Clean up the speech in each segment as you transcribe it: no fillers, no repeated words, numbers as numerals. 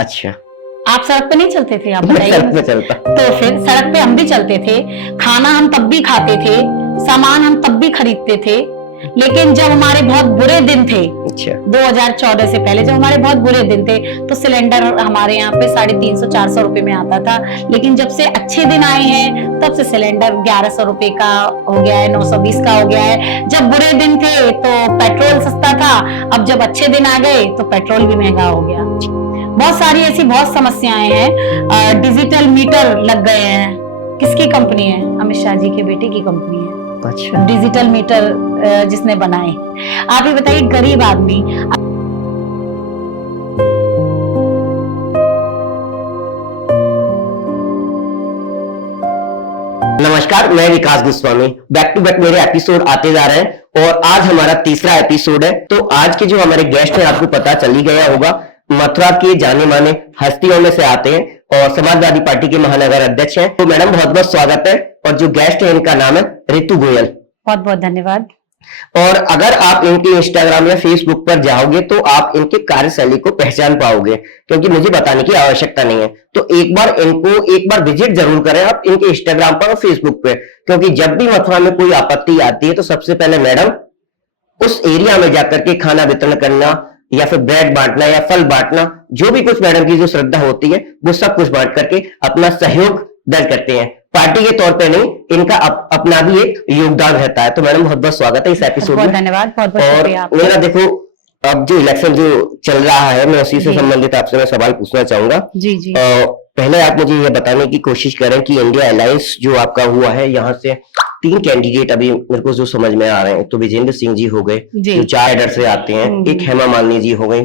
अच्छा। आप सड़क पे नहीं चलते थे? आप मैं बताइए। सड़क पे चलता। तो फिर सड़क पे हम भी चलते थे, खाना हम तब भी खाते थे, सामान हम तब भी खरीदते थे। लेकिन जब हमारे बहुत बुरे दिन थे, अच्छा। 2014 से पहले जब हमारे बहुत बुरे दिन थे, तो सिलेंडर हमारे यहाँ पे 350-400 रुपए में आता था। लेकिन जब से अच्छे दिन आए हैं, तब से सिलेंडर 1100 रुपए का हो गया है, 920 का हो गया है। जब बुरे दिन थे तो पेट्रोल सस्ता था, अब जब अच्छे दिन आ गए तो पेट्रोल भी महंगा हो गया। बहुत सारी ऐसी बहुत समस्याएं हैं। डिजिटल मीटर लग गए हैं। किसकी कंपनी है? अमित शाह जी के बेटे की कंपनी है। अच्छा। डिजिटल मीटर जिसने बनाए। आप ही बताइए, गरीब आदमी। नमस्कार, मैं विकास गोस्वामी। बैक टू बैक मेरे एपिसोड आते जा रहे हैं और आज हमारा तीसरा एपिसोड है। तो आज के जो हमारे गेस्ट हैं, आपको पता चल ही गया होगा, मथुरा के जाने माने हस्तियों में से आते हैं और समाजवादी पार्टी के महानगर अध्यक्ष हैं। तो मैडम, बहुत बहुत स्वागत है। और जो गेस्ट है, इनका नाम है रितु गोयल। बहुत बहुत धन्यवाद। और अगर आप इनके इंस्टाग्राम या फेसबुक पर जाओगे तो आप इनके कार्यशैली को पहचान पाओगे, क्योंकि मुझे बताने की आवश्यकता नहीं है। तो एक बार विजिट जरूर करें आप इनके इंस्टाग्राम पर और फेसबुक पे, क्योंकि जब भी मथुरा में कोई आपत्ति आती है तो सबसे पहले मैडम उस एरिया में जाकर के खाना वितरण करना या फिर ब्रेड बांटना या फल बांटना, जो भी कुछ मैडम की जो श्रद्धा होती है, वो सब कुछ बांट करके अपना सहयोग दर्ज करते हैं। पार्टी के तौर पे नहीं, इनका अपना भी एक योगदान रहता है। तो मैडम, बहुत बहुत स्वागत है इस एपिसोड में। बहुत धन्यवाद, बहुत बहुत और शुक्रिया। मेरा देखो, अब जो इलेक्शन जो चल रहा है, मैं उसी से संबंधित आपसे मैं सवाल पूछना चाहूंगा। जी जी। पहले आप मुझे ये बताने की कोशिश करें कि इंडिया अलायंस जो आपका हुआ है, यहाँ से 3 कैंडिडेट अभी मेरे को जो समझ में आ रहे हैं। तो विजेंद्र सिंह जी हो गए, जो चार से आते हैं, एक हेमा मालिनी जी हो गई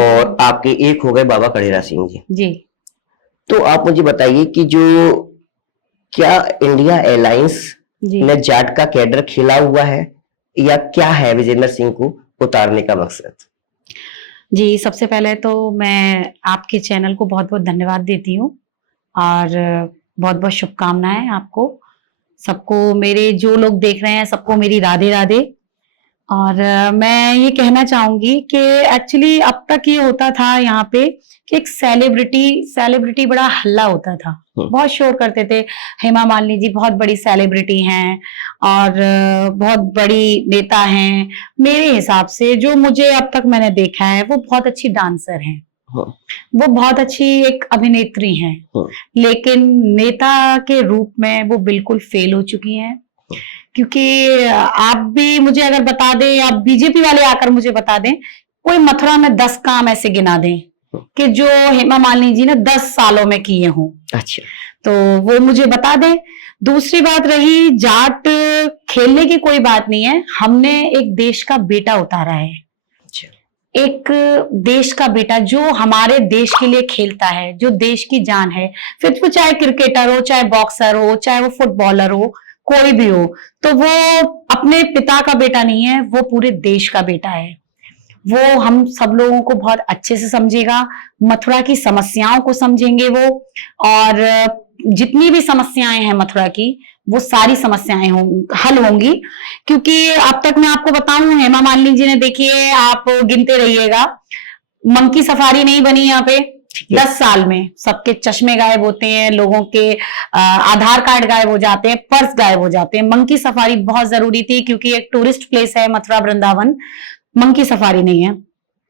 और आपके एक हो गए बाबा कड़ेरा सिंह जी। तो आप मुझे बताइए कि जो क्या इंडिया अलायंस ने जाट का कैडर खेला हुआ है या क्या है विजेंद्र सिंह को उतारने का मकसद? जी, सबसे पहले तो मैं आपके चैनल को बहुत बहुत धन्यवाद देती हूँ और बहुत बहुत शुभकामनाएं आपको सबको। मेरे जो लोग देख रहे हैं, सबको मेरी राधे राधे। और मैं ये कहना चाहूंगी कि एक्चुअली अब तक ये होता था यहाँ पे कि एक सेलिब्रिटी बड़ा हल्ला होता था, बहुत शोर करते थे। हेमा मालिनी जी बहुत बड़ी सेलिब्रिटी हैं और बहुत बड़ी नेता हैं। मेरे हिसाब से जो मुझे अब तक मैंने देखा है, वो बहुत अच्छी डांसर हैं, वो बहुत अच्छी एक अभिनेत्री हैं, लेकिन नेता के रूप में वो बिल्कुल फेल हो चुकी हैं। क्योंकि आप भी मुझे अगर बता दें या बीजेपी वाले आकर मुझे बता दें, कोई मथुरा में 10 काम ऐसे गिना दें कि जो हेमा मालिनी जी ने 10 सालों में किए हों। अच्छा, तो वो मुझे बता दें। दूसरी बात रही जाट खेलने की, कोई बात नहीं है। हमने एक देश का बेटा उतारा है, एक देश का बेटा जो हमारे देश के लिए खेलता है, जो देश की जान है। फिर वो चाहे क्रिकेटर हो, चाहे बॉक्सर हो, चाहे वो फुटबॉलर हो, कोई भी हो, तो वो अपने पिता का बेटा नहीं है, वो पूरे देश का बेटा है। वो हम सब लोगों को बहुत अच्छे से समझेगा, मथुरा की समस्याओं को समझेंगे वो, और जितनी भी समस्याएं हैं मथुरा की, वो सारी समस्याएं हल होंगी। क्योंकि अब तक मैं आपको बताऊं, हेमा मालिनी जी ने, देखिए आप गिनते रहिएगा, मंकी सफारी नहीं बनी यहाँ पे 10 साल में। सबके चश्मे गायब होते हैं, लोगों के आधार कार्ड गायब हो जाते हैं, पर्स गायब हो जाते हैं। मंकी सफारी बहुत जरूरी थी, क्योंकि एक टूरिस्ट प्लेस है मथुरा वृंदावन, मंकी सफारी नहीं है।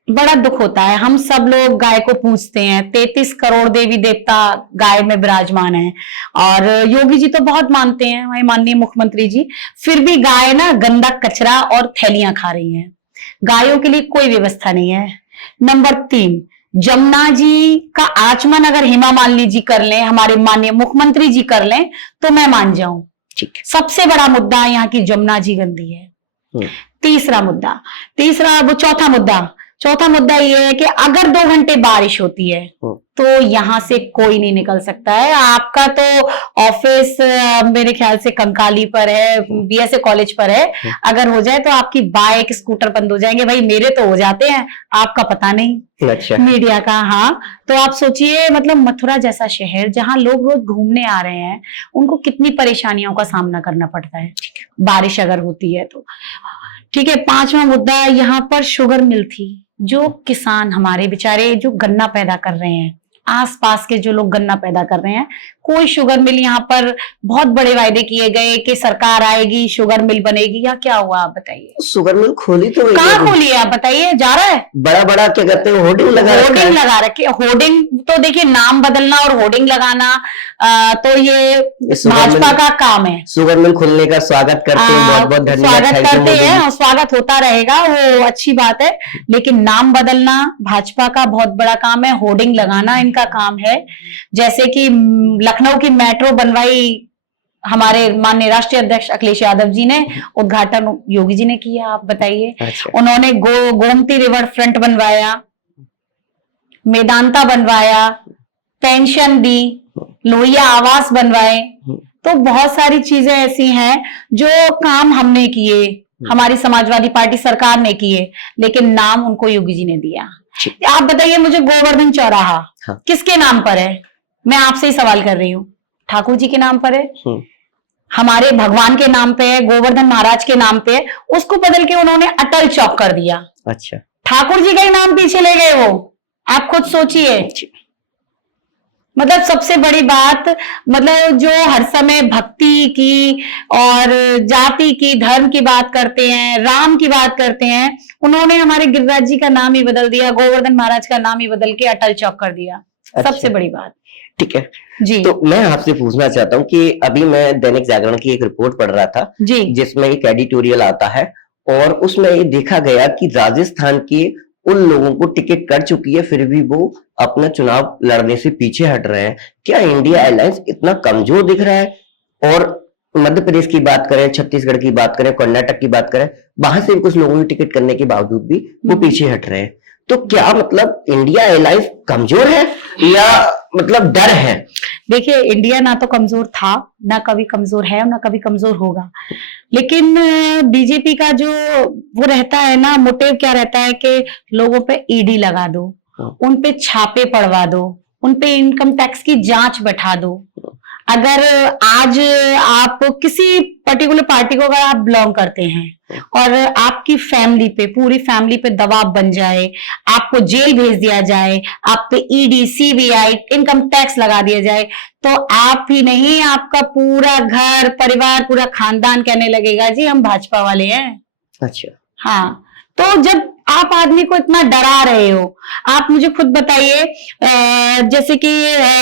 बड़ा दुख होता है। हम सब लोग गाय को पूजते हैं, 33 करोड़ देवी देवता गाय में विराजमान है, और योगी जी तो बहुत मानते हैं, हमारे माननीय मुख्यमंत्री जी। फिर भी गाय ना गंदा कचरा और थैलियां खा रही हैं। गायों के लिए कोई व्यवस्था नहीं है। नंबर 3, जमुना जी का आचमन अगर हेमा मालिनी जी कर लें, हमारे माननीय मुख्यमंत्री जी कर लें, तो मैं मान जाऊं। सबसे बड़ा मुद्दा यहाँ की जमुना जी गंदी है। चौथा मुद्दा ये है कि अगर 2 घंटे बारिश होती है तो यहाँ से कोई नहीं निकल सकता है। आपका तो ऑफिस मेरे ख्याल से कंकाली पर है, बीएसए कॉलेज पर है। अगर हो जाए तो आपकी बाइक स्कूटर बंद हो जाएंगे। भाई मेरे तो हो जाते हैं, आपका पता नहीं। अच्छा। मीडिया का, हाँ। तो आप सोचिए, मतलब मथुरा जैसा शहर जहां लोग रोज घूमने आ रहे हैं, उनको कितनी परेशानियों का सामना करना पड़ता है बारिश अगर होती है तो। ठीक है। 5वां मुद्दा, यहाँ पर शुगर मिल थी, जो किसान हमारे बेचारे जो गन्ना पैदा कर रहे हैं, आसपास के जो लोग गन्ना पैदा कर रहे हैं, कोई शुगर मिल यहाँ पर, बहुत बड़े वायदे किए गए कि सरकार आएगी, शुगर मिल बनेगी, या क्या हुआ आप बताइए? शुगर मिल खोली तो कहाँ खोली है आप बताइए? जा रहा है? बड़ा बड़ा क्या कहते हैं, होर्डिंग लगा रखे। होर्डिंग तो देखिए, नाम बदलना और होर्डिंग लगाना तो ये भाजपा का काम है। शुगर मिल खुलने का स्वागत करते हैं, बहुत बहुत धन्यवाद। स्वागत करते हैं और स्वागत होता रहेगा, वो अच्छी बात है, लेकिन नाम बदलना भाजपा का बहुत बड़ा काम है, होर्डिंग लगाना इनका काम है। जैसे कि लखनऊ की मेट्रो बनवाई हमारे माननीय राष्ट्रीय अध्यक्ष अखिलेश यादव जी ने, उद्घाटन योगी जी ने किया, आप बताइए। अच्छा। उन्होंने गोमती रिवर फ्रंट बनवाया, मेदांता बनवाया, पेंशन दी, लोहिया आवास बनवाए, तो बहुत सारी चीजें ऐसी हैं जो काम हमने किए, हमारी समाजवादी पार्टी सरकार ने किए, लेकिन नाम उनको योगी जी ने दिया। आप बताइए मुझे, गोवर्धन चौराहा किसके नाम पर है? मैं आपसे ही सवाल कर रही हूँ। ठाकुर जी के नाम पर है, हमारे भगवान के नाम पे है, गोवर्धन महाराज के नाम पे है, उसको बदल के उन्होंने अटल चौक कर दिया। अच्छा, ठाकुर जी का ही नाम पीछे ले गए वो, आप खुद सोचिए। मतलब सबसे बड़ी बात, मतलब जो हर समय भक्ति की और जाति की, धर्म की बात करते हैं, राम की बात करते हैं, उन्होंने हमारे गिरिराज जी का नाम ही बदल दिया, गोवर्धन महाराज का नाम ही बदल के अटल चौक कर दिया। अच्छा। सबसे बड़ी बात। ठीक है जी। तो मैं आपसे पूछना चाहता हूँ कि अभी मैं दैनिक जागरण की एक रिपोर्ट पढ़ रहा था जी, जिसमें एक एडिटोरियल आता है और उसमें ये देखा गया कि राजस्थान के उन लोगों को टिकट कर चुकी है, फिर भी वो अपना चुनाव लड़ने से पीछे हट रहे हैं। क्या इंडिया अलायंस इतना कमजोर दिख रहा है? और मध्य प्रदेश की बात करें, छत्तीसगढ़ की बात करें, कर्नाटक की बात करें, वहां से कुछ लोगों की टिकट करने के बावजूद भी वो पीछे हट रहे हैं। तो क्या मतलब इंडिया अलायंस कमजोर है या मतलब डर है? देखिए, इंडिया ना तो कमजोर था, ना कभी कमजोर है और ना कभी कमजोर होगा, लेकिन बीजेपी का जो वो रहता है ना, मोटिव क्या रहता है कि लोगों पे ईडी लगा दो, उन पे छापे पड़वा दो, उन पे इनकम टैक्स की जांच बैठा दो। अगर आज आप किसी पर्टिकुलर पार्टी को अगर आप बिलोंग करते हैं और आपकी फैमिली पे, पूरी फैमिली पे दबाव बन जाए, आपको जेल भेज दिया जाए, आप पे ईडी, सीबीआई, इनकम टैक्स लगा दिया जाए, तो आप ही नहीं, आपका पूरा घर परिवार, पूरा खानदान कहने लगेगा जी हम भाजपा वाले हैं। अच्छा। हाँ, तो जब आप आदमी को इतना डरा रहे हो, आप मुझे खुद बताइए, जैसे कि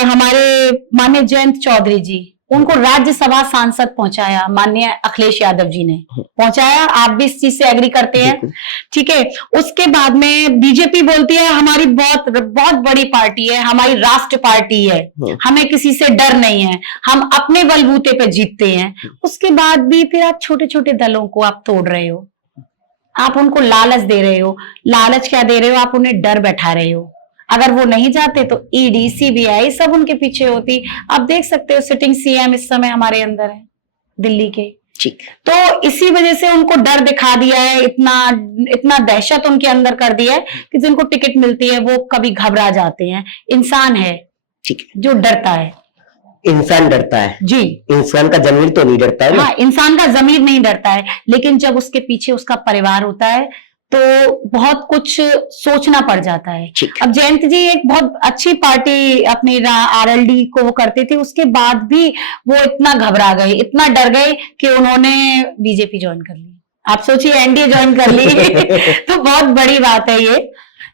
हमारे माननीय जयंत चौधरी जी, उनको राज्यसभा सांसद पहुंचाया माननीय अखिलेश यादव जी ने पहुंचाया। आप भी इस चीज से एग्री करते हैं, ठीक है? उसके बाद में बीजेपी बोलती है हमारी बहुत बहुत बड़ी पार्टी है, हमारी राष्ट्र पार्टी है, हमें किसी से डर नहीं है, हम अपने बलबूते पे जीतते हैं। उसके बाद भी फिर आप छोटे छोटे दलों को आप तोड़ रहे हो, आप उनको लालच दे रहे हो। लालच क्या दे रहे हो? आप उन्हें डर बैठा रहे हो। अगर वो नहीं जाते तो ईडी, सीबीआई सब उनके पीछे होती। आप देख सकते हो सिटिंग सीएम इस समय हमारे अंदर है, दिल्ली के। ठीक। तो इसी वजह से उनको डर दिखा दिया है, इतना दहशत उनके अंदर कर दिया है कि जिनको टिकट मिलती है वो कभी घबरा जाते हैं। इंसान है, ठीक, जो डरता है। इंसान डरता है जी, इंसान का जमीर तो नहीं डरता है ना? हाँ, इंसान का जमीर नहीं डरता है, लेकिन जब उसके पीछे उसका परिवार होता है तो बहुत कुछ सोचना पड़ जाता है। अब जयंत जी एक बहुत अच्छी पार्टी अपनी आरएलडी को वो करते थे, उसके बाद भी वो इतना घबरा गए, इतना डर गए कि उन्होंने बीजेपी ज्वाइन कर ली। आप सोचिए, एनडीए ज्वाइन कर ली तो बहुत बड़ी बात है ये।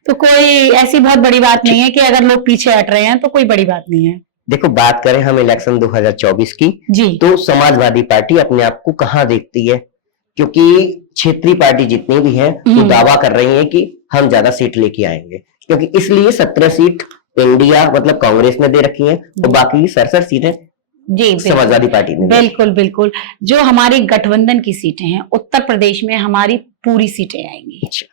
तो कोई ऐसी बहुत बड़ी बात नहीं है कि अगर लोग पीछे हट रहे हैं तो कोई बड़ी बात नहीं है। देखो, बात करें हम इलेक्शन 2024 की जी, तो समाजवादी पार्टी अपने आप को कहाँ देखती है? क्योंकि क्षेत्रीय पार्टी जितनी भी हैं वो दावा कर रही हैं कि हम ज्यादा सीट लेके आएंगे, क्योंकि इसलिए 17 सीट इंडिया मतलब कांग्रेस ने दे रखी हैं और बाकी 67 सीटें जी समाजवादी पार्टी ने। बिल्कुल बिल्कुल, जो हमारी गठबंधन की सीटें हैं, उत्तर प्रदेश में हमारी पूरी सीटें आएंगी। अच्छा,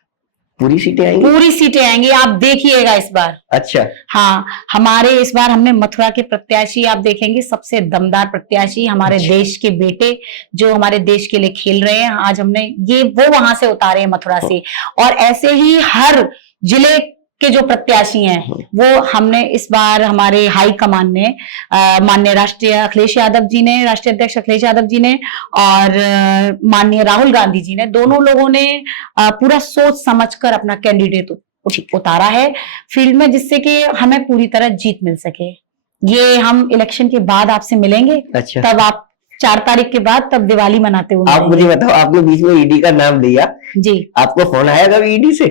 पूरी सीटें आएंगी? पूरी सीटें आएंगी, आप देखिएगा इस बार। अच्छा, हाँ, हमारे इस बार हमने मथुरा के प्रत्याशी आप देखेंगे, सबसे दमदार प्रत्याशी, हमारे देश के बेटे जो हमारे देश के लिए खेल रहे हैं, आज हमने वो वहां से उतारे हैं मथुरा से। और ऐसे ही हर जिले के जो प्रत्याशी हैं वो हमने इस बार हमारे हाई कमान ने, माननीय राष्ट्रीय अखिलेश यादव जी ने, राष्ट्रीय अध्यक्ष अखिलेश यादव जी ने और माननीय राहुल गांधी जी ने, दोनों लोगों ने पूरा सोच समझकर अपना कैंडिडेट उतारा है फील्ड में, जिससे कि हमें पूरी तरह जीत मिल सके। ये हम इलेक्शन के बाद आपसे मिलेंगे। अच्छा, तब आप 4 तारीख के बाद तब दिवाली मनाते हुए आप मुझे बताओ, आपने बीच में ईडी का नाम लिया, जी, आपको फोन आया कभी ईडी से?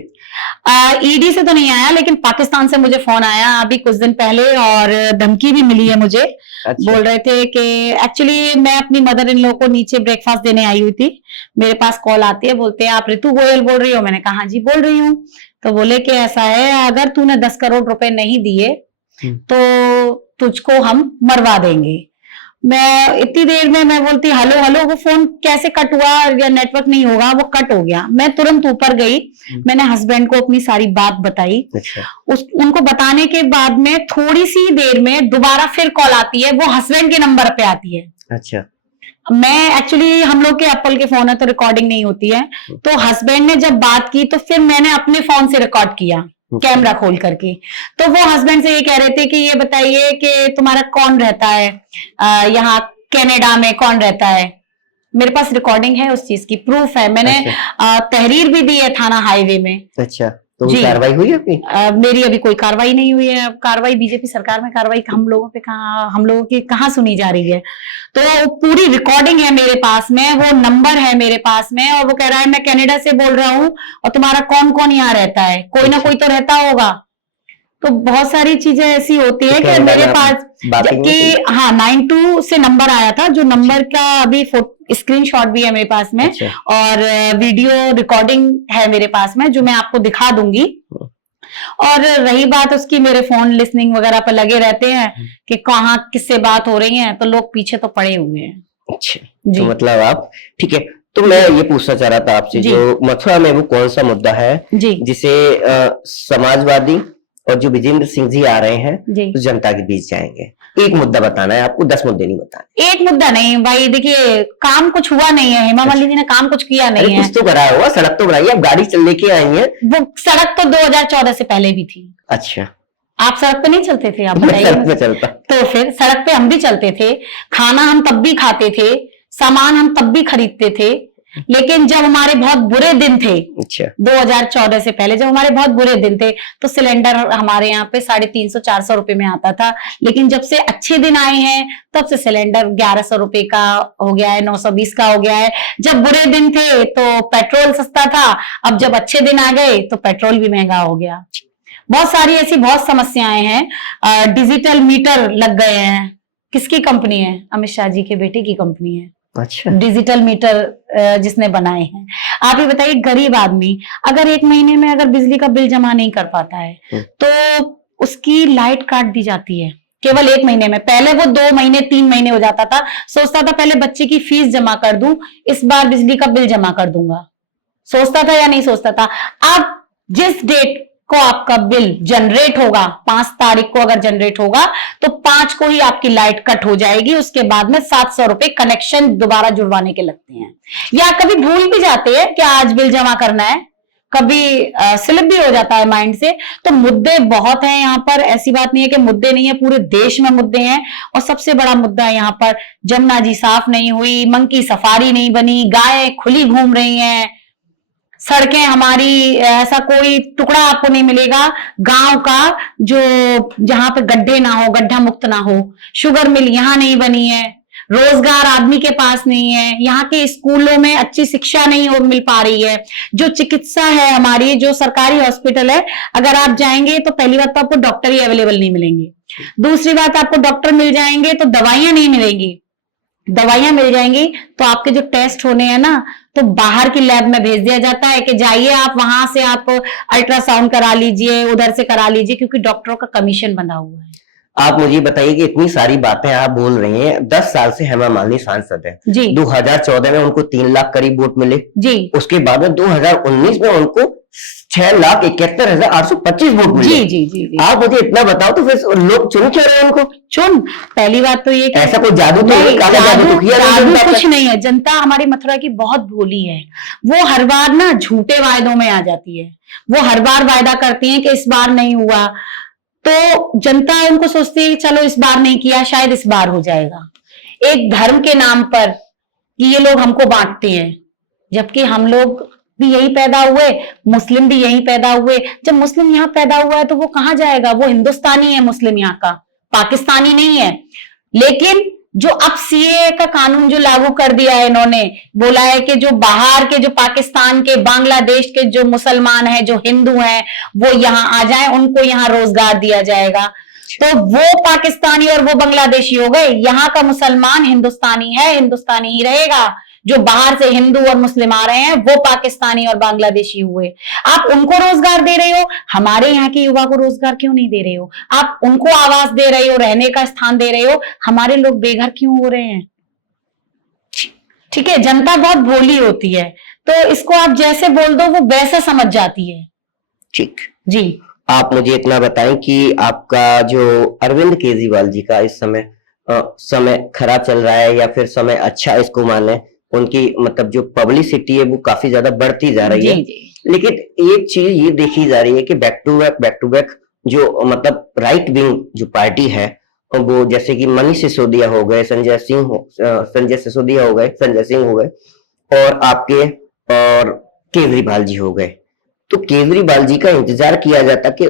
ईडी से तो नहीं आया, लेकिन पाकिस्तान से मुझे फोन आया अभी कुछ दिन पहले, और धमकी भी मिली है मुझे। अच्छा, बोल रहे थे कि एक्चुअली मैं अपनी मदर इन लॉ को नीचे ब्रेकफास्ट देने आई हुई थी, मेरे पास कॉल आती है, बोलते हैं आप रितु गोयल बोल रही हो? मैंने कहा हाँ जी बोल रही हूँ। तो बोले कि ऐसा है, अगर तूने 10 करोड़ रुपए नहीं दिए तो तुझको हम मरवा देंगे। मैं इतनी देर में मैं बोलती हेलो हेलो, वो फोन कैसे कट हुआ, या नेटवर्क नहीं होगा, वो कट हो गया। मैं तुरंत ऊपर गई, मैंने हस्बैंड को अपनी सारी बात बताई। अच्छा, उनको बताने के बाद में थोड़ी सी देर में दोबारा फिर कॉल आती है, वो हस्बैंड के नंबर पे आती है। अच्छा, मैं एक्चुअली हम लोग के एप्पल के फोन है तो रिकॉर्डिंग नहीं होती है, तो हस्बैंड ने जब बात की तो फिर मैंने अपने फोन से रिकॉर्ड किया कैमरा खोल करके। तो वो हस्बैंड से ये कह रहे थे कि ये बताइए कि तुम्हारा कौन रहता है यहाँ कनाडा में, कौन रहता है? मेरे पास रिकॉर्डिंग है, उस चीज की प्रूफ है, मैंने तहरीर भी दी है थाना हाईवे में। अच्छा, तो कार्रवाई हुई आपकी? मेरी अभी कोई कार्रवाई नहीं हुई है। कार्रवाई बीजेपी सरकार में, कार्रवाई हम लोगों पे कहाँ, हम लोगों की कहाँ सुनी जा रही है? तो पूरी रिकॉर्डिंग है मेरे पास में, वो नंबर है मेरे पास में, और वो कह रहा है मैं कनाडा से बोल रहा हूँ और तुम्हारा कौन कौन यहाँ रहता है? कोई ना कोई तो रहता होगा। तो बहुत सारी चीजें ऐसी होती है कि मेरे पास कि हाँ 92 से नंबर आया था, जो नंबर का अभी स्क्रीनशॉट भी है मेरे पास में। अच्छा। और वीडियो रिकॉर्डिंग है मेरे पास में, जो मैं आपको दिखा दूंगी। और रही बात उसकी, मेरे फोन लिसनिंग वगैरह पर लगे रहते हैं कि कहाँ किससे बात हो रही है, तो लोग पीछे तो पड़े हुए हैं। अच्छा, तो मतलब आप ठीक है। तो मैं ये पूछना चाह रहा था आपसे, जो मथुरा में वो कौन सा मुद्दा है जिसे समाजवादी और जो विजेंद्र सिंह जी आ रहे हैं तो जनता के बीच जाएंगे? एक मुद्दा बताना है आपको, 10 मुद्दे नहीं बताने। एक मुद्दा नहीं भाई, देखिए काम कुछ हुआ नहीं है, हेमा मालिनी ने काम कुछ किया नहीं है। कुछ तो कराया हुआ, सड़क तो बनाई, अब गाड़ी चल लेके आई है। वो सड़क तो 2014 से पहले भी थी। अच्छा, आप सड़क पे नहीं चलते थे? आप बताइए। सड़क पे चलता, तो फिर सड़क पे हम भी चलते थे, खाना हम तब भी खाते थे, सामान हम तब भी खरीदते थे। लेकिन जब हमारे बहुत बुरे दिन थे, अच्छा, 2014 से पहले जब हमारे बहुत बुरे दिन थे, तो सिलेंडर हमारे यहाँ पे 350-400 रुपए में आता था। लेकिन जब से अच्छे दिन आए हैं तब से सिलेंडर 1100 रुपए का हो गया है, 920 का हो गया है। जब बुरे दिन थे तो पेट्रोल सस्ता था, अब जब अच्छे दिन आ गए तो पेट्रोल भी महंगा हो गया। बहुत सारी ऐसी बहुत समस्याएं हैं। डिजिटल मीटर लग गए हैं। किसकी कंपनी है? अमित शाह जी के बेटे की कंपनी है। अच्छा, डिजिटल मीटर जिसने बनाए हैं। आप ये बताइए, गरीब आदमी अगर 1 महीने में अगर बिजली का बिल जमा नहीं कर पाता है तो उसकी लाइट काट दी जाती है केवल 1 महीने में। पहले वो 2 महीने 3 महीने हो जाता था, सोचता था पहले बच्चे की फीस जमा कर दूं, इस बार बिजली का बिल जमा कर दूंगा। सोचता था या नहीं सोचता था? अब जिस डेट को आपका बिल जनरेट होगा, 5 तारीख को अगर जनरेट होगा तो 5 को ही आपकी लाइट कट हो जाएगी। उसके बाद में 700 रुपए कनेक्शन दोबारा जुड़वाने के लगते हैं। या कभी भूल भी जाते हैं कि आज बिल जमा करना है, कभी स्लिप भी हो जाता है माइंड से। तो मुद्दे बहुत हैं यहाँ पर, ऐसी बात नहीं है कि मुद्दे नहीं है, पूरे देश में मुद्दे हैं। और सबसे बड़ा मुद्दा है यहाँ पर, जमुना जी साफ नहीं हुई, मंकी सफारी नहीं बनी, गायें खुली घूम रही हैं, सड़कें हमारी ऐसा कोई टुकड़ा आपको नहीं मिलेगा गांव का जो जहां पे गड्ढे ना हो, गड्ढा मुक्त ना हो। शुगर मिल यहाँ नहीं बनी है, रोजगार आदमी के पास नहीं है, यहाँ के स्कूलों में अच्छी शिक्षा नहीं हो मिल पा रही है। जो चिकित्सा है हमारी, जो सरकारी हॉस्पिटल है, अगर आप जाएंगे तो पहली बात तो आपको डॉक्टर ही अवेलेबल नहीं मिलेंगे। दूसरी बात, आपको डॉक्टर मिल जाएंगे तो दवाइयां नहीं मिलेंगी। दवाइयां मिल जाएंगी तो आपके जो टेस्ट होने हैं ना, तो बाहर की लैब में भेज दिया जाता है कि जाइए आप वहां से आप अल्ट्रासाउंड करा लीजिए, उधर से करा लीजिए, क्योंकि डॉक्टरों का कमीशन बंधा हुआ है। आप मुझे बताइए कि इतनी सारी बातें आप बोल रही हैं, 10 साल से हेमा मालिनी सांसद है जी। 2014 में उनको 3 लाख करीब वोट मिले जी। उसके बाद में 2019 में उनको 6,71,825 वोट मिले जी, जी, जी, जी। आप मुझे इतना बताओ तो फिर लोग चुन क्यों रहे उनको? चुन, पहली बात तो ये कि ऐसा कोई जादू तो नहीं, जादू तो किया कुछ नहीं है। जनता हमारी मथुरा की बहुत भोली है, वो हर बार ना झूठे वायदों में आ जाती है। वो हर बार वायदा करती है कि इस बार नहीं हुआ, तो जनता उनको सोचती है चलो इस बार नहीं किया, शायद इस बार हो जाएगा। एक धर्म के नाम पर कि ये लोग हमको बांटते हैं, जबकि हम लोग भी यही पैदा हुए, मुस्लिम भी यही पैदा हुए। जब मुस्लिम यहाँ पैदा हुआ है तो वो कहाँ जाएगा? वो हिंदुस्तानी है मुस्लिम यहाँ का, पाकिस्तानी नहीं है। लेकिन जो अब सीएए का कानून जो लागू कर दिया है, इन्होंने बोला है कि जो बाहर के, जो पाकिस्तान के, बांग्लादेश के जो मुसलमान हैं, जो हिंदू हैं, वो यहाँ आ जाएं, उनको यहाँ रोजगार दिया जाएगा। तो वो पाकिस्तानी और वो बांग्लादेशी हो गए। यहाँ का मुसलमान हिंदुस्तानी है, हिंदुस्तानी ही रहेगा। जो बाहर से हिंदू और मुस्लिम आ रहे हैं वो पाकिस्तानी और बांग्लादेशी हुए। आप उनको रोजगार दे रहे हो, हमारे यहाँ के युवा को रोजगार क्यों नहीं दे रहे हो? आप उनको आवास दे रहे हो, रहने का स्थान दे रहे हो, हमारे लोग बेघर क्यों हो रहे हैं? ठीक है, जनता बहुत भोली होती है, तो इसको आप जैसे बोल दो वो वैसे समझ जाती है। ठीक जी, आप मुझे इतना बताएं कि आपका जो अरविंद केजरीवाल जी का इस समय समय खराब चल रहा है या फिर समय अच्छा इसको माने, उनकी मतलब जो पब्लिसिटी है वो काफी ज्यादा बढ़ती जा रही है। लेकिन एक चीज ये देखी जा रही है कि बैक टू बैक जो मतलब राइट विंग जो पार्टी है, वो जैसे कि मनीष सिसोदिया हो गए, संजय सिसोदिया हो गए, संजय सिंह हो गए, और आपके और केजरीवाल जी हो गए। तो केजरीवाल जी का इंतजार किया जाता कि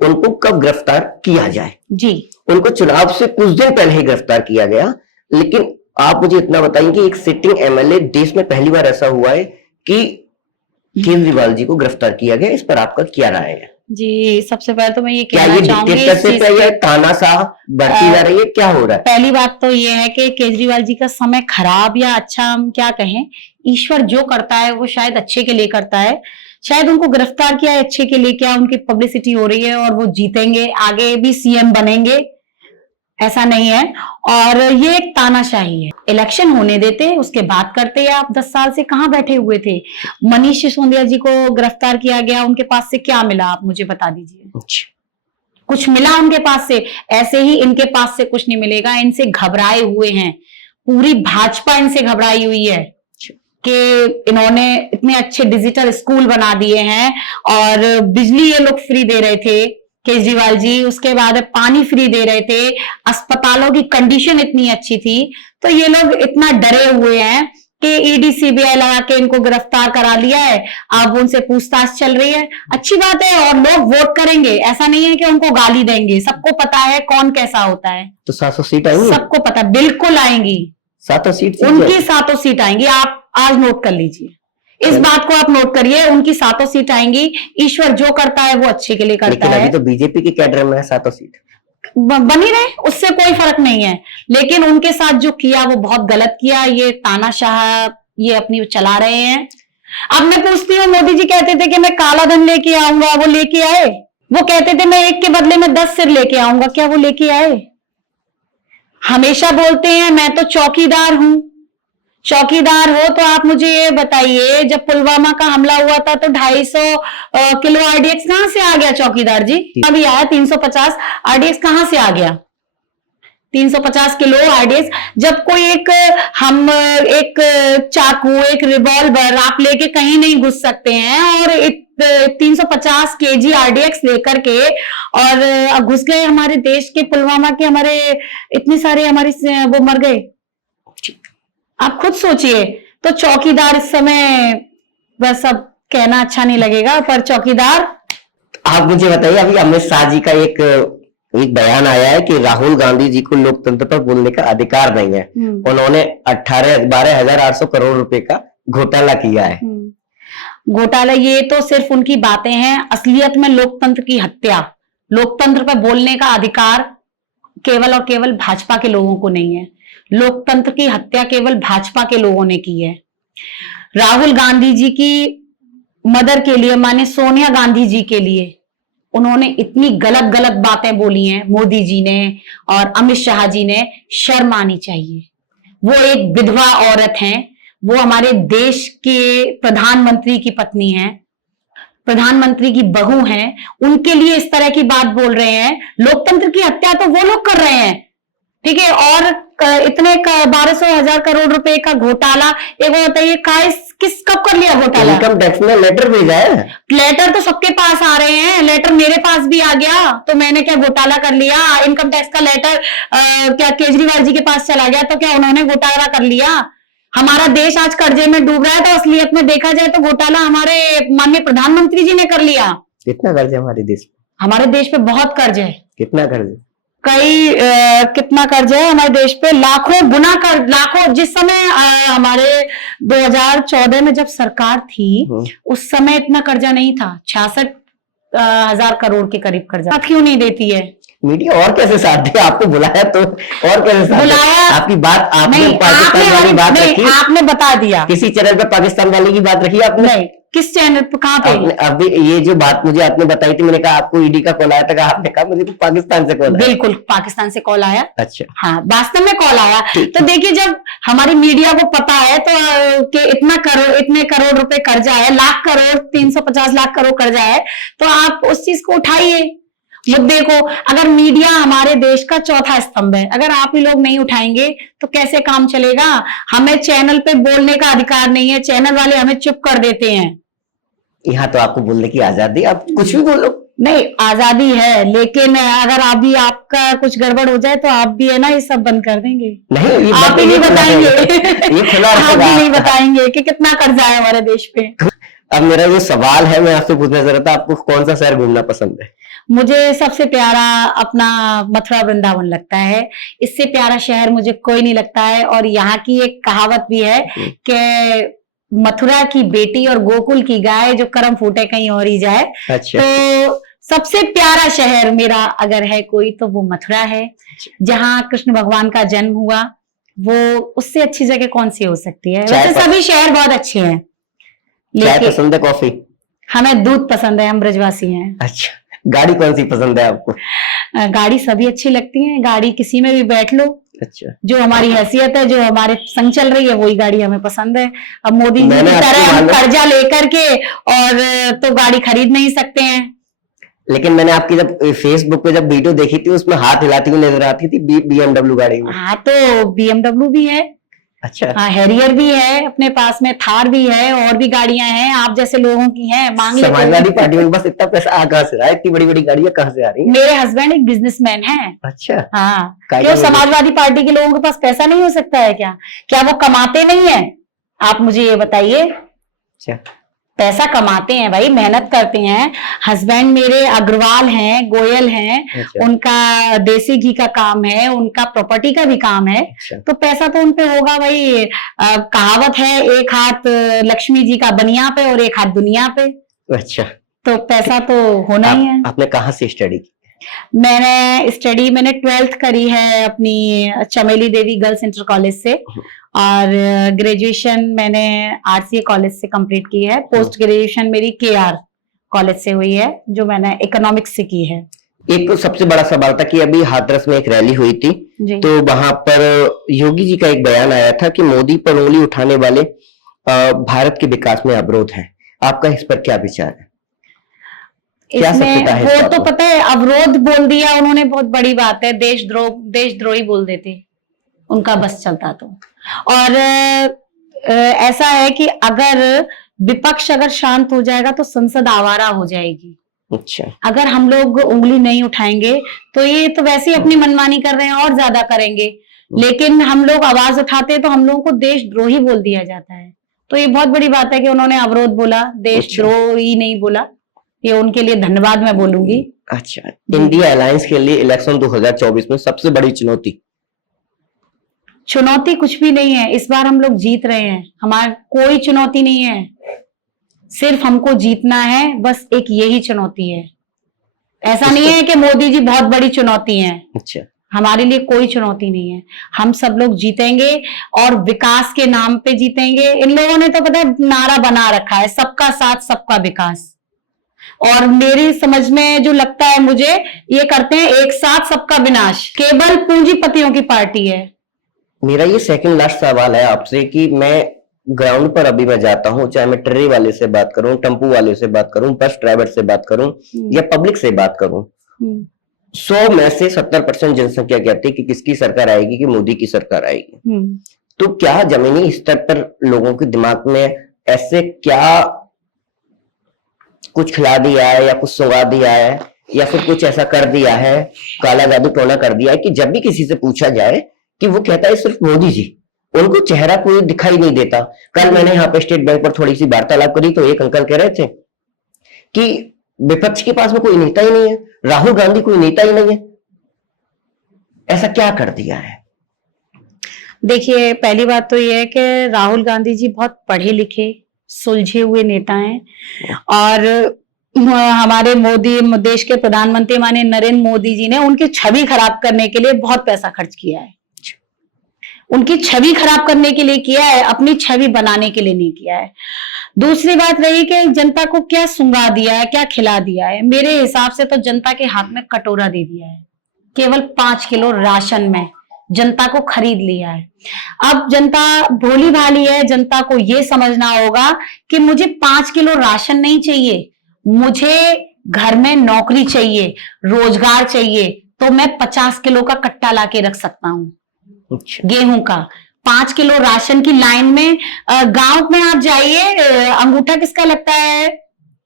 उनको कब गिरफ्तार किया जाए। जी, उनको चुनाव से कुछ दिन पहले ही गिरफ्तार किया गया। लेकिन आप मुझे इतना बताएं कि एक सिटिंग एमएलए, देश में पहली बार ऐसा हुआ है कि केजरीवाल जी को गिरफ्तार किया गया, इस पर आपका क्या राय है? जी, सबसे पहले तो मैं ये कहना चाहूंगी, तानाशाह बढ़ती जा रही है, क्या हो रहा है? पहली बात तो ये है कि केजरीवाल जी का समय खराब या अच्छा हम क्या कहें, ईश्वर जो करता है वो शायद अच्छे के लिए करता है। शायद उनको गिरफ्तार किया है अच्छे के लिए, क्या उनकी पब्लिसिटी हो रही है और वो जीतेंगे, आगे भी सीएम बनेंगे, ऐसा नहीं है। और ये एक तानाशाही है। इलेक्शन होने देते, उसके बाद करते। आप 10 साल से कहां बैठे हुए थे? मनीष सिसोदिया जी को गिरफ्तार किया गया, उनके पास से क्या मिला? आप मुझे बता दीजिए। कुछ मिला उनके पास से? ऐसे ही इनके पास से कुछ नहीं मिलेगा। इनसे घबराए हुए हैं, पूरी भाजपा इनसे घबराई हुई है कि इन्होंने इतने अच्छे डिजिटल स्कूल बना दिए हैं और बिजली ये लोग फ्री दे रहे थे केजरीवाल जी, उसके बाद पानी फ्री दे रहे थे, अस्पतालों की कंडीशन इतनी अच्छी थी। तो ये लोग इतना डरे हुए हैं कि ईडी सीबीआई लगा के इनको गिरफ्तार करा लिया है। अब उनसे पूछताछ चल रही है, अच्छी बात है, और लोग वोट करेंगे। ऐसा नहीं है कि उनको गाली देंगे, सबको पता है कौन कैसा होता है। तो 700 सीट आएंगी, सबको पता, बिल्कुल आएंगी 700 सीट, उनकी 700 सीट आएंगी। आप आज नोट कर लीजिए, इस बात को आप नोट करिए, उनकी 700 सीट आएंगी। ईश्वर जो करता है वो अच्छे के लिए करता लेकिन है। अभी तो बीजेपी के कैडर में है 700 सीट, बनी रहे, उससे कोई फर्क नहीं है। लेकिन उनके साथ जो किया वो बहुत गलत किया। ये तानाशाह ये अपनी चला रहे हैं। अब मैं पूछती हूँ, मोदी जी कहते थे कि मैं काला धन लेके आऊंगा, वो लेके आए? वो कहते थे मैं एक के बदले में 10 सिर लेके आऊंगा, क्या वो लेके आए? हमेशा बोलते हैं मैं तो चौकीदार हूं। चौकीदार हो तो आप मुझे ये बताइए, जब पुलवामा का हमला हुआ था तो 250 किलो आरडीएक्स कहां से आ गया चौकीदार जी? अभी आया 350 आरडीएक्स, कहां से आ गया 350 किलो आरडीएक्स? जब कोई एक चाकू, एक रिवॉल्वर आप लेके कहीं नहीं घुस सकते हैं, और 350 केजी आरडीएक्स लेकर के और घुस गए हमारे देश के पुलवामा के, हमारे इतने सारे हमारे वो मर गए। आप खुद सोचिए। तो चौकीदार इस समय, बस अब कहना अच्छा नहीं लगेगा, पर चौकीदार। आप मुझे बताइए, अभी अमित शाह जी का एक बयान आया है कि राहुल गांधी जी को लोकतंत्र पर बोलने का अधिकार नहीं है। उन्होंने 12,800 करोड़ रुपए का घोटाला किया है। घोटाला, ये तो सिर्फ उनकी बातें हैं। असलियत में लोकतंत्र की हत्या, लोकतंत्र पर बोलने का अधिकार केवल और केवल भाजपा के लोगों को नहीं है। लोकतंत्र की हत्या केवल भाजपा के लोगों ने की है। राहुल गांधी जी की मदर के लिए, माने सोनिया गांधी जी के लिए, उन्होंने इतनी गलत गलत बातें बोली हैं मोदी जी ने और अमित शाह जी ने। शर्म आनी चाहिए। वो एक विधवा औरत हैं, वो हमारे देश के प्रधानमंत्री की पत्नी हैं, प्रधानमंत्री की बहू हैं, उनके लिए इस तरह की बात बोल रहे हैं। लोकतंत्र की हत्या तो वो लोग कर रहे हैं, ठीक है। और इतने 1200 करोड़ रुपए का घोटाला, एक बार बताइए किस कब कर लिया घोटाला? इनकम टैक्स में लेटर भेजा है। लेटर तो सबके पास आ रहे हैं, लेटर मेरे पास भी आ गया, तो मैंने क्या घोटाला कर लिया? इनकम टैक्स का लेटर क्या केजरीवाल जी के पास चला गया तो क्या उन्होंने घोटाला कर लिया? हमारा देश आज कर्जे में डूब रहा है, तो असलियत में देखा जाए तो घोटाला हमारे माननीय प्रधानमंत्री जी ने कर लिया। कितना कर्ज है हमारे देश पे? हमारे देश पे बहुत कर्ज है। कितना कर्ज है? कितना कर्ज है हमारे देश पे? लाखों गुना कर्ज, लाखों। जिस समय हमारे 2014 में जब सरकार थी, उस समय इतना कर्जा नहीं था। 66,000 करोड़ के करीब कर्जा। क्यों नहीं देती है मीडिया? और कैसे साथ दे? आपको बुलाया तो और कैसे साथ बुलाया? आपकी बात आपने नहीं, पाकिस्तान वाली बात रखी, आपने बता दिया। किसी चैनल पे पाकिस्तान वाली की बात रखी आपने? नहीं, किस चैनल पे? कहाँ पे? अभी ये जो बात मुझे आपने बताई थी, मैंने कहा आपको ईडी का कॉल आया था, आपने कहा मुझे तो पाकिस्तान से कॉल आया। बिल्कुल पाकिस्तान से कॉल आया। अच्छा, हाँ, वास्तव में कॉल आया। तो देखिए, जब हमारी मीडिया को पता है तो कि इतने करोड़ रुपए कर्जा है, लाख करोड़, 350 लाख करोड़ कर्जा है, तो आप उस चीज को उठाइए, मुद्दे को। अगर मीडिया हमारे देश का चौथा स्तंभ है, अगर आप ही लोग नहीं उठाएंगे तो कैसे काम चलेगा? हमें चैनल पे बोलने का अधिकार नहीं है, चैनल वाले हमें चुप कर देते हैं। यहाँ तो आपको बोलने की आजादी, आप कुछ भी बोलो। नहीं, आजादी है, लेकिन अगर अभी आपका कुछ गड़बड़ हो जाए तो आप भी है ना ये सब बंद कर देंगे। नहीं, आप ही नहीं बताएंगे, ये खुला आप भी नहीं बताएंगे कि कितना कर्जा है हमारे देश पे। अब मेरा जो सवाल है, मैं आपसे पूछना चाह रहा था, आपको कौन सा शहर घूमना पसंद है? मुझे सबसे प्यारा अपना मथुरा वृंदावन लगता है। इससे प्यारा शहर मुझे कोई नहीं लगता है। और यहाँ की एक कहावत भी है कि मथुरा की बेटी और गोकुल की गाय, जो कर्म फूटे कहीं और ही जाए। अच्छा। तो सबसे प्यारा शहर मेरा अगर है कोई तो वो मथुरा है, जहाँ कृष्ण भगवान का जन्म हुआ। वो उससे अच्छी जगह कौन सी हो सकती है? वैसे सभी शहर बहुत अच्छे हैं, चाय पसंद है, कॉफी? हमें दूध पसंद है, हम ब्रजवासी हैं। अच्छा, गाड़ी कौन सी पसंद है आपको? गाड़ी सभी अच्छी लगती है, गाड़ी किसी में भी बैठ लो। अच्छा, जो हमारी हैसियत है, जो हमारे संग चल रही है, वही गाड़ी हमें पसंद है। अब मोदी जी की तरह हम कर्जा लेकर के और तो गाड़ी खरीद नहीं सकते हैं। लेकिन मैंने आपकी जब फेसबुक पे जब वीडियो देखी थी, उसमें हाथ हिलाती हुई नजर आती थी BMW गाड़ी में। हाँ, तो BMW भी है। अच्छा। हाँ, हैरियर भी है अपने पास में, थार भी है, और भी गाड़ियां हैं आप जैसे लोगों की हैं। मांग लेते हैं। समाजवादी पार्टी में बस इतना पैसा कहाँ से रहा है? इतनी बड़ी बड़ी गाड़ियां कहाँ से आ रही है? मेरे हस्बैंड एक बिजनेसमैन है। अच्छा। हाँ, क्यों समाजवादी पार्टी के लोगों के पास पैसा नहीं हो सकता है क्या? क्या वो कमाते नहीं है? आप मुझे ये बताइए। अच्छा, पैसा कमाते हैं भाई, मेहनत करते हैं। हस्बैंड मेरे अग्रवाल हैं, गोयल हैं। अच्छा। उनका देसी घी का काम है, उनका प्रॉपर्टी का भी काम है। अच्छा। तो पैसा तो उनपे होगा भाई। कहावत है, एक हाथ लक्ष्मी जी का बनिया पे और एक हाथ दुनिया पे। अच्छा, तो पैसा तो होना ही है। आपने कहाँ से स्टडी की? मैंने 12th करी है अपनी चमेली देवी गर्ल्स इंटर कॉलेज से, और ग्रेजुएशन मैंने RCA कॉलेज से कंप्लीट की है। पोस्ट ग्रेजुएशन मेरी KR कॉलेज से हुई है, जो मैंने इकोनॉमिक्स से की है। एक तो सबसे बड़ा सवाल था कि अभी हाथरस में एक रैली हुई थी, तो वहां पर योगी जी का एक बयान आया था कि मोदी पर उंगली उठाने वाले भारत के विकास में अवरोध है। आपका इस पर क्या विचार है? इसमें वो तो पता है, अवरोध बोल दिया उन्होंने, बहुत बड़ी बात है। देशद्रोही बोल देते, उनका बस चलता तो। और ऐसा है कि अगर विपक्ष अगर शांत हो जाएगा तो संसद आवारा हो जाएगी। अच्छा। अगर हम लोग उंगली नहीं उठाएंगे तो ये तो वैसे ही अपनी मनमानी कर रहे हैं, और ज्यादा करेंगे। लेकिन हम लोग आवाज उठाते हैं तो हम लोगों को देशद्रोही बोल दिया जाता है। तो ये बहुत बड़ी बात है कि उन्होंने अवरोध बोला, देशद्रोही नहीं बोला। ये उनके लिए धन्यवाद मैं बोलूंगी। अच्छा, इंडिया अलायंस के लिए इलेक्शन 2024 में सबसे बड़ी चुनौती कुछ भी नहीं है। इस बार हम लोग जीत रहे हैं, हमारा कोई चुनौती नहीं है, सिर्फ हमको जीतना है, बस एक यही चुनौती है। ऐसा नहीं है कि मोदी जी बहुत बड़ी चुनौती है। अच्छा, हमारे लिए कोई चुनौती नहीं है। हम सब लोग जीतेंगे और विकास के नाम पे जीतेंगे। इन लोगों ने तो पता है नारा बना रखा है, सबका साथ सबका विकास। और मेरी समझ में जो लगता है मुझे, ये करते हैं एक साथ सबका विनाश। केवल पूंजीपतियों की पार्टी है। मेरा ये सेकंड लास्ट सवाल है आपसे कि मैं ग्राउंड पर अभी मैं जाता हूँ, चाहे मैं ट्रेन वाले से बात करूं, टेम्पो वाले से बात करूं, बस ड्राइवर से बात करूं या पब्लिक से बात करूं, 100 में से 70% जनसंख्या कहती है कि किसकी सरकार आएगी, कि मोदी की सरकार आएगी। तो क्या जमीनी स्तर पर लोगों के दिमाग में ऐसे क्या कुछ खिला दिया है या कुछ सुगा दिया है या फिर कुछ ऐसा कर दिया है, काला जादू टोना कर दिया है कि जब भी किसी से पूछा जाए कि वो कहता है सिर्फ मोदी जी, उनको चेहरा कोई दिखाई नहीं देता। कल मैंने यहाँ पे स्टेट बैंक पर थोड़ी सी वार्तालाप करी तो एक अंकल कह रहे थे कि विपक्ष के पास में कोई नेता ही नहीं है, राहुल गांधी कोई नेता ही नहीं है, ऐसा क्या कर दिया है? देखिए, पहली बात तो ये है कि राहुल गांधी जी बहुत पढ़े लिखे सुलझे हुए नेता हैं और हमारे मोदी देश के प्रधानमंत्री माननीय नरेंद्र मोदी जी ने उनकी छवि खराब करने के लिए बहुत पैसा खर्च किया है। उनकी छवि खराब करने के लिए किया है, अपनी छवि बनाने के लिए नहीं किया है। दूसरी बात रही कि जनता को क्या सुंगा दिया है, क्या खिला दिया है। मेरे हिसाब से तो जनता के हाथ में कटोरा दे दिया है, केवल 5 किलो राशन में जनता को खरीद लिया है। अब जनता भोली भाली है, जनता को यह समझना होगा कि मुझे 5 किलो राशन नहीं चाहिए, मुझे घर में नौकरी चाहिए, रोजगार चाहिए, तो मैं 50 किलो का कट्टा लाके रख सकता हूँ गेहूं का। 5 किलो राशन की लाइन में गांव में आप जाइए, अंगूठा किसका लगता है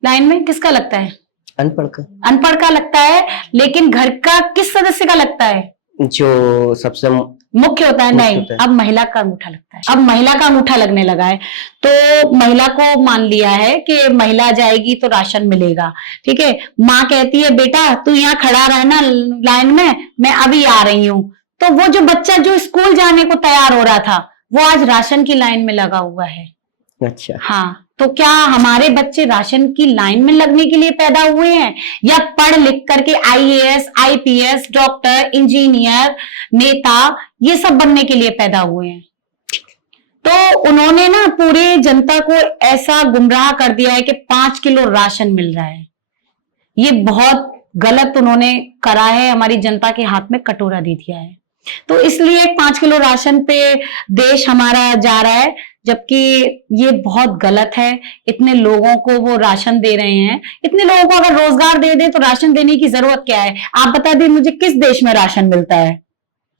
लाइन में? किसका लगता है? अनपढ़ का। अनपढ़ का लगता है, लेकिन घर का किस सदस्य का लगता है? जो सबसे मुख्य होता है। नहीं, अब महिला का अंगूठा लगता है। अब महिला का अंगूठा लगने लगा है, तो महिला को मान लिया है कि महिला जाएगी तो राशन मिलेगा। ठीक है, माँ कहती है बेटा तू यहाँ खड़ा रहना लाइन में, मैं अभी आ रही हूँ। तो वो जो बच्चा जो स्कूल जाने को तैयार हो रहा था, वो आज राशन की लाइन में लगा हुआ है। अच्छा, हाँ, तो क्या हमारे बच्चे राशन की लाइन में लगने के लिए पैदा हुए हैं, या पढ़ लिख करके आईएएस, आईपीएस, डॉक्टर, इंजीनियर, नेता, ये सब बनने के लिए पैदा हुए हैं? तो उन्होंने ना पूरी जनता को ऐसा गुमराह कर दिया है कि 5 किलो राशन मिल रहा है। ये बहुत गलत उन्होंने करा है, हमारी जनता के हाथ में कटोरा दे दिया है। तो इसलिए 5 किलो राशन पे देश हमारा जा रहा है, जबकि ये बहुत गलत है। इतने लोगों को वो राशन दे रहे हैं, इतने लोगों को अगर रोजगार दे दे तो राशन देने की जरूरत क्या है? आप बता दें मुझे, किस देश में राशन मिलता है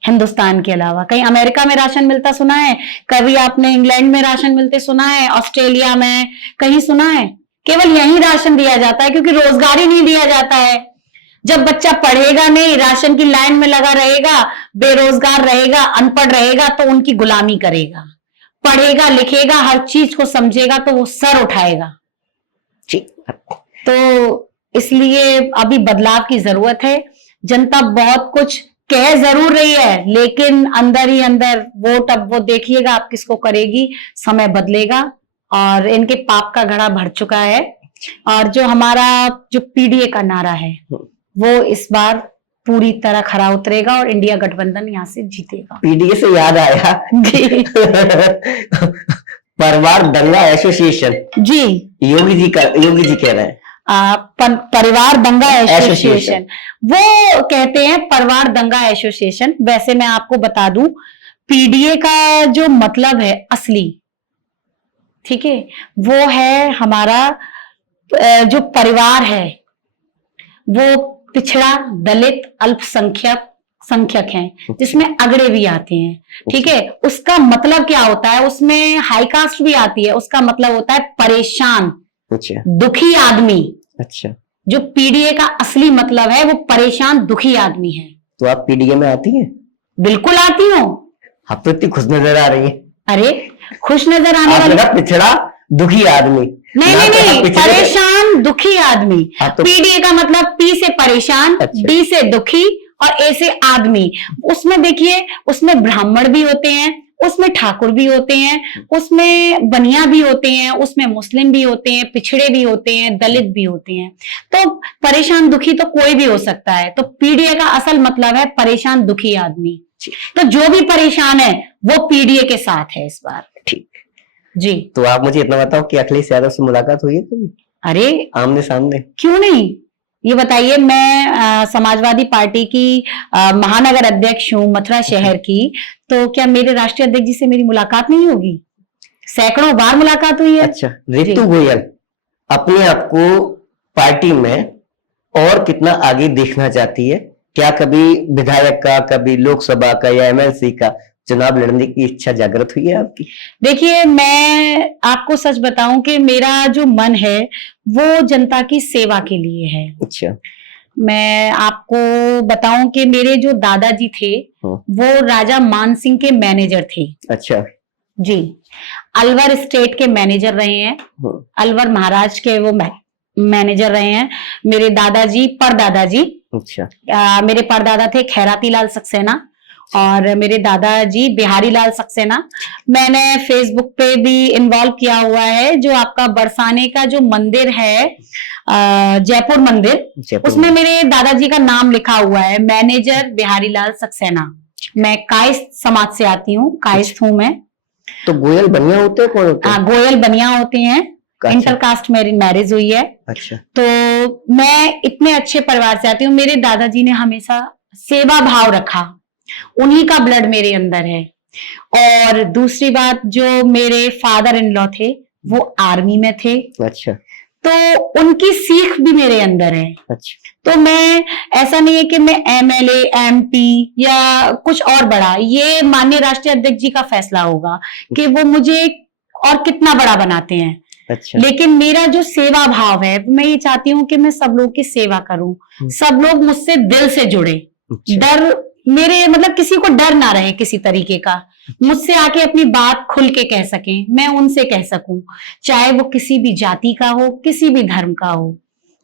हिंदुस्तान के अलावा? कहीं अमेरिका में राशन मिलता सुना है? कभी आपने इंग्लैंड में राशन मिलते सुना है? ऑस्ट्रेलिया में कहीं सुना है? केवल यही राशन दिया जाता है, क्योंकि रोजगार ही नहीं दिया जाता है। जब बच्चा पढ़ेगा नहीं, राशन की लाइन में लगा रहेगा, बेरोजगार रहेगा, अनपढ़ रहेगा, तो उनकी गुलामी करेगा। पढ़ेगा लिखेगा, हर चीज को समझेगा, तो वो सर उठाएगा। तो इसलिए अभी बदलाव की जरूरत है। जनता बहुत कुछ कह जरूर रही है, लेकिन अंदर ही अंदर वोट, अब वो देखिएगा आप किसको करेगी। समय बदलेगा और इनके पाप का घड़ा भर चुका है। और जो हमारा जो पीडीए का नारा है, वो इस बार पूरी तरह खरा उतरेगा और इंडिया गठबंधन यहाँ से जीतेगा। पीडीए से याद आया परिवार दंगा एसोसिएशन जी, योगी जी कह रहे हैं परिवार दंगा एसोसिएशन। वो कहते हैं परिवार दंगा एसोसिएशन। वैसे मैं आपको बता दूं, पीडीए का जो मतलब है असली, ठीक है, वो है हमारा जो परिवार है वो पिछड़ा, दलित, संख्यक हैं, जिसमें अगड़े भी आते हैं। ठीक है, उसका मतलब क्या होता है? उसमें हाई कास्ट भी आती है। उसका मतलब होता है परेशान, अच्छा, दुखी आदमी। अच्छा, जो पीडीए का असली मतलब है वो परेशान दुखी आदमी है। तो आप पीडीए में आती हैं? बिल्कुल आती हूँ। आप तो इतनी खुश नजर आ रही है। अरे खुश नजर आने वाली? पिछड़ा दुखी आदमी? नहीं, परेशान दुखी आदमी। तो पीडीए का मतलब पी से परेशान, अच्छा, डी से दुखी और ए से आदमी। उसमें देखिए, उसमें ब्राह्मण भी होते हैं, उसमें ठाकुर भी होते हैं, उसमें बनिया भी होते हैं, उसमें मुस्लिम भी होते हैं, पिछड़े भी होते हैं, दलित भी होते हैं। तो परेशान दुखी तो कोई भी हो सकता है। तो पीडीए का असल मतलब है परेशान दुखी आदमी। तो जो भी परेशान है वो पीडीए के साथ है इस बार। ठीक जी। तो आप मुझे इतना बताओ कि अखिलेश यादव से मुलाकात हुई है कभी? अरे आमने सामने? क्यों नहीं, ये बताइए। मैं समाजवादी पार्टी की महानगर अध्यक्ष हूँ मथुरा शहर की, तो क्या मेरे राष्ट्रीय अध्यक्ष जी से मेरी मुलाकात नहीं होगी? सैकड़ों बार मुलाकात हुई है। अच्छा, रितु गोयल अपने आप को पार्टी में और कितना आगे देखना चाहती है? क्या कभी विधायक का, कभी लोकसभा का या एमएलसी का चुनाव लड़ने की इच्छा जागृत हुई है आपकी? देखिए, मैं आपको सच बताऊं कि मेरा जो मन है वो जनता की सेवा के लिए है। अच्छा, मैं आपको बताऊं कि मेरे जो दादाजी थे वो राजा मान सिंह के मैनेजर थे। अच्छा, जी, अलवर स्टेट के मैनेजर रहे हैं, अलवर महाराष्ट्र के वो मैनेजर रहे हैं। मेरे दादाजी परदादाजी, अच्छा, मेरे परदादा थे खैराती लाल सक्सेना और मेरे दादाजी बिहारी लाल सक्सेना। मैंने फेसबुक पे भी इन्वॉल्व किया हुआ है। जो आपका बरसाने का जो मंदिर है, जयपुर मंदिर, उसमें मेरे दादाजी का नाम लिखा हुआ है, मैनेजर बिहारी लाल सक्सेना। मैं कायस्थ समाज से आती हूँ, कायस्थ हूँ मैं। तो गोयल बनिया होते हैं, कौन होते हैं? गोयल बनिया होते हैं। अच्छा। इंटरकास्ट मेरी मैरिज हुई है। अच्छा। तो मैं इतने अच्छे परिवार से आती हूँ। मेरे दादाजी ने हमेशा सेवा भाव रखा, उन्हीं का ब्लड मेरे अंदर है। और दूसरी बात, जो मेरे फादर इन लॉ थे वो आर्मी में थे। अच्छा। तो उनकी सीख भी मेरे अंदर है। अच्छा। तो मैं, ऐसा नहीं है कि मैं एमएलए, एमपी या कुछ और बड़ा, ये माननीय राष्ट्रीय अध्यक्ष जी का फैसला होगा कि वो मुझे और कितना बड़ा बनाते हैं। अच्छा। लेकिन मेरा जो सेवा भाव है, मैं ये चाहती हूँ कि मैं सब लोगों की सेवा करूं, सब लोग मुझसे दिल से जुड़े। अच्छा। डर, मेरे मतलब किसी को डर ना रहे किसी तरीके का, मुझसे आके अपनी बात खुल के कह सकें, मैं उनसे कह सकूं, चाहे वो किसी भी जाति का हो, किसी भी धर्म का हो।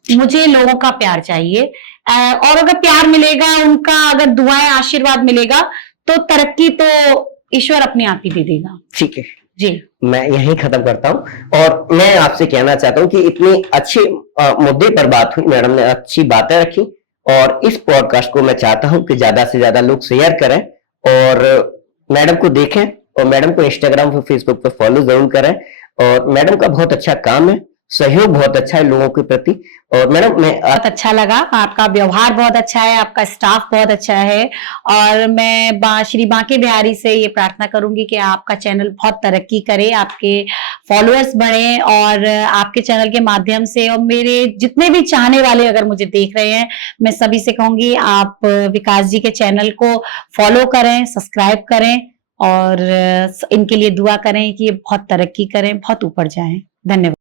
मुझे लोगों का प्यार चाहिए, और अगर प्यार मिलेगा, उनका अगर दुआएं आशीर्वाद मिलेगा, तो तरक्की तो ईश्वर अपने आप ही दे देगा। ठीक है जी, मैं यहीं खत्म करता हूं। और मैं आपसे कहना चाहता हूं कि इतनी अच्छी मुद्दे पर बात हुई, मैडम ने अच्छी बातें रखी, और इस पॉडकास्ट को मैं चाहता हूं कि ज्यादा से ज्यादा लोग शेयर करें और मैडम को देखें, और मैडम को इंस्टाग्राम और फेसबुक पे फॉलो जरूर करें। और मैडम का बहुत अच्छा काम है, सहयोग बहुत अच्छा है लोगों के प्रति। और मैडम मैं बहुत अच्छा लगा, आपका व्यवहार बहुत अच्छा है, आपका स्टाफ बहुत अच्छा है। और मैं श्री बांके बिहारी से ये प्रार्थना करूंगी कि आपका चैनल बहुत तरक्की करे, आपके फॉलोअर्स बढ़े, और आपके चैनल के माध्यम से, और मेरे जितने भी चाहने वाले अगर मुझे देख रहे हैं, मैं सभी से कहूंगी आप विकास जी के चैनल को फॉलो करें, सब्सक्राइब करें, और इनके लिए दुआ करें कि ये बहुत तरक्की करें, बहुत ऊपर जाएं। धन्यवाद।